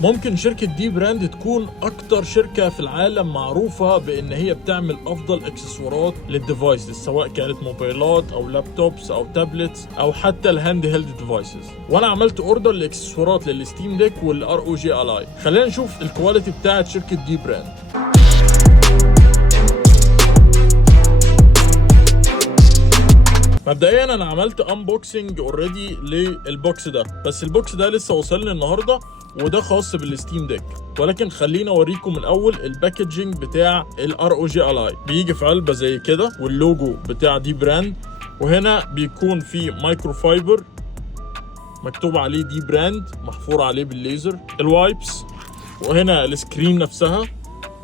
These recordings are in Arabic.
ممكن شركة دي براند تكون أكتر شركة في العالم معروفة بإن هي بتعمل أفضل إكسسوارات للديفايسز، سواء كانت موبايلات أو لابتوبس أو تابلتس أو حتى الهاند هيلد ديفايسز. وأنا عملت أوردر لإكسسوارات للستيم ديك والROG Ally. خلينا نشوف الكواليتي بتاعت شركة دي براند. مبدئيا انا عملت انبوكسنج اوريدي للبوكس ده، بس البوكس ده لسه وصلني النهارده وده خاص بالستيم ديك. ولكن خلينا اوريكم الاول الباكجينج بتاع الROG Ally. بيجي في علبه زي كده واللوجو بتاع دي براند، وهنا بيكون في مايكرو فايبر مكتوب عليه دي براند محفور عليه بالليزر، الوايبس، وهنا السكرين نفسها،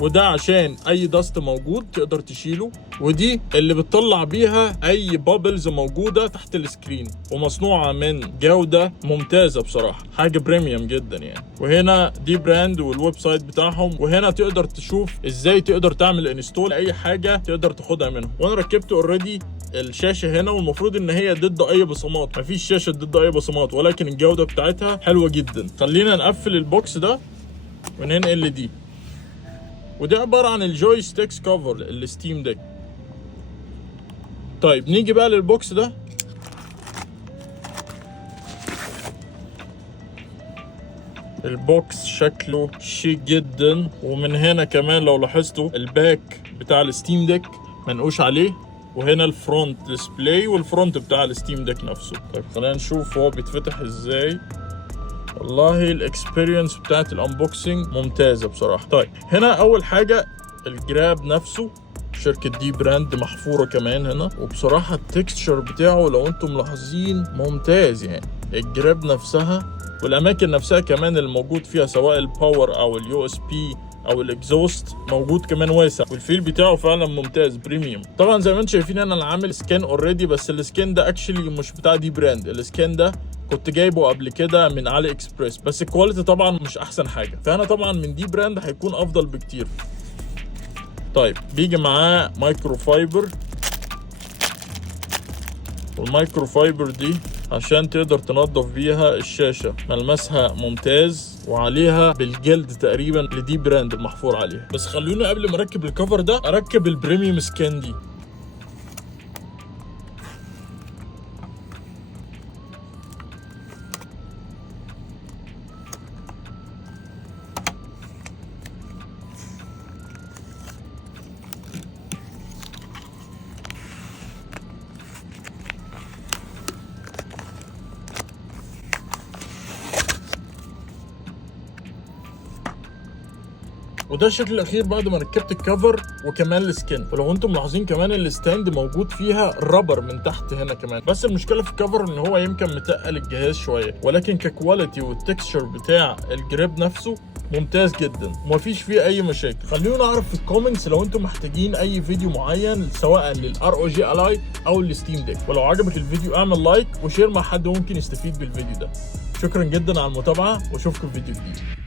وده عشان اي داست موجود تقدر تشيله، ودي اللي بتطلع بيها اي بابلز موجوده تحت السكرين، ومصنوعه من جوده ممتازه بصراحه، حاجه بريميوم جدا يعني. وهنا دي براند والويب سايت بتاعهم، وهنا تقدر تشوف ازاي تقدر تعمل انستول اي حاجه تقدر تاخدها منهم. وانا ركبت اوريدي الشاشه هنا، والمفروض ان هي ضد اي بصمات، مفيش شاشه ضد اي بصمات، ولكن الجوده بتاعتها حلوه جدا. خلينا نقفل البوكس ده وننقل لدي، وده عبارة عن الجوي ستيكس كفر الستيم ديك. طيب نيجي بقى للبوكس ده. البوكس شكله شيك جدا، ومن هنا كمان لو لاحظتوا الباك بتاع الستيم ديك منقوش عليه، وهنا الفرونت ديسبلاي والفرونت بتاع الستيم ديك نفسه. طيب خلينا نشوف هو بيتفتح ازاي. والله الاكسبيرينس بتاعت الانبوكسنج ممتازه بصراحه. طيب هنا اول حاجه الجراب نفسه، شركه دي براند محفوره كمان هنا، وبصراحه التكستشر بتاعه لو انتم ملاحظين ممتاز يعني. الجراب نفسها والاماكن نفسها كمان الموجود فيها، سواء الباور او الUSB او الاكزوست موجود كمان واسع، والفيل بتاعه فعلا ممتاز بريميوم. طبعا زي ما انتم شايفين انا عامل سكان اوريدي، بس السكان ده اكشلي مش بتاع دي براند، السكان ده كنت جايبه قبل كده من علي اكسبريس، بس الكواليتي طبعا مش احسن حاجه، فانا طبعا من دي براند هيكون افضل بكتير. طيب بيجي معاه مايكرو فايبر، والمايكرو فايبر دي عشان تقدر تنظف بيها الشاشه، ملمسها ممتاز وعليها بالجلد تقريبا لدي براند المحفور عليها. بس خلوني قبل ما اركب الكفر ده اركب البريميوم سكان دي. وده الشكل الاخير بعد ما ركبت الكفر وكمان السكن. ولو انتم ملاحظين كمان الستاند موجود فيها رابر من تحت هنا كمان، بس المشكله في الكفر ان هو يمكن متقل الجهاز شويه، ولكن ككواليتي والتكستشر بتاع الجريب نفسه ممتاز جدا ومفيش فيه اي مشاكل. خلونا نعرف في الكومنتس لو انتم محتاجين اي فيديو معين سواء للROG Ally او الستيم ديك، ولو عجبك الفيديو اعمل لايك وشير مع حد ممكن يستفيد بالفيديو ده. شكرا جدا على المتابعه واشوفكم في فيديو جديد.